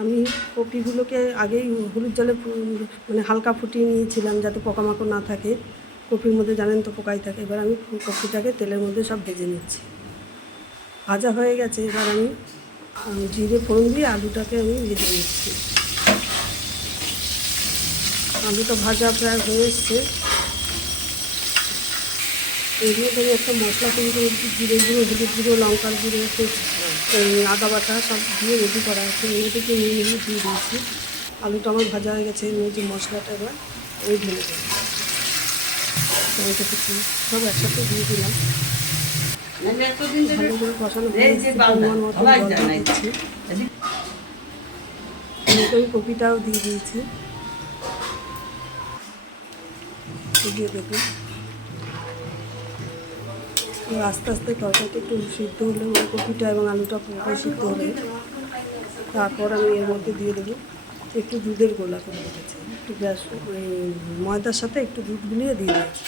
আমি কপিগুলোকে আগেই হলুদ জলে মানে হালকা ফুটিয়ে নিয়েছিলাম যাতে পোকামাকড় না থাকে। কপির মধ্যে জানেন তো পোকাই থাকে। এবার আমি কপিটাকে তেলের মধ্যে সব ভেজে নিচ্ছি। ভাজা হয়ে গেছে, এবার আমি জিরে ফোড়ন দিয়ে আলুটাকে আমি ভেজে নিচ্ছি। আলুটা ভাজা প্রায় হয়ে এসছে। এর মধ্যে আমি একটা মশলা তৈরি করে দিচ্ছি, জিরে গুঁড়ো, হলুদ গুঁড়ো, লঙ্কার গুঁড়ো, আদা বাটা সব দিয়ে রেডি করা আছে। এর মধ্যে নিয়ে দিয়ে দিয়েছি। আলুটা আমার ভাজা হয়ে গেছে। এর মধ্যে মশলাটা এবার আমি ঢেলে দেবো। টমেটো কুচি সব একসাথে দিয়ে দিলাম। ভালো করে কষানো পরিমাণ মতো জল দিয়ে দিচ্ছি। আমি কপিটাও দিয়ে দিয়েছি। দিয়ে দেখুন আস্তে আস্তে তরকারিটা একটু সিদ্ধ হলে, কপিটা এবং আলুটা পুরোটাই সিদ্ধ হলে তারপর আমি এর মধ্যে দিয়ে দেবো একটু দুধের গোলা করে রেখেছি। একটু গ্যাস ময়দার সাথে একটু দুধ গুলিয়ে দিয়ে দিয়েছি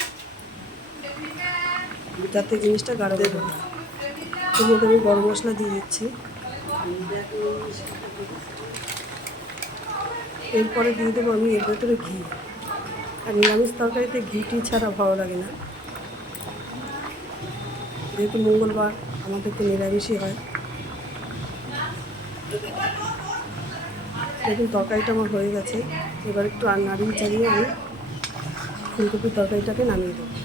যাতে জিনিসটা গাঢ় হবে। এর মধ্যে আমি গরম মশলা দিয়ে দিচ্ছি। এরপরে দিয়ে দেবো আমি এর ভেতরে ঘি। আর নিরামিষ তরকারিতে ঘিটি ছাড়া ভালো লাগে না। যেহেতু মঙ্গলবার আমাদের তো নিরামিষই হয়। দেখুন তরকারিটা আমার হয়ে গেছে। এবার একটু নাড়িয়ে চাড়িয়ে আমি ফুলকপির তরকারিটাকে নামিয়ে দেবো।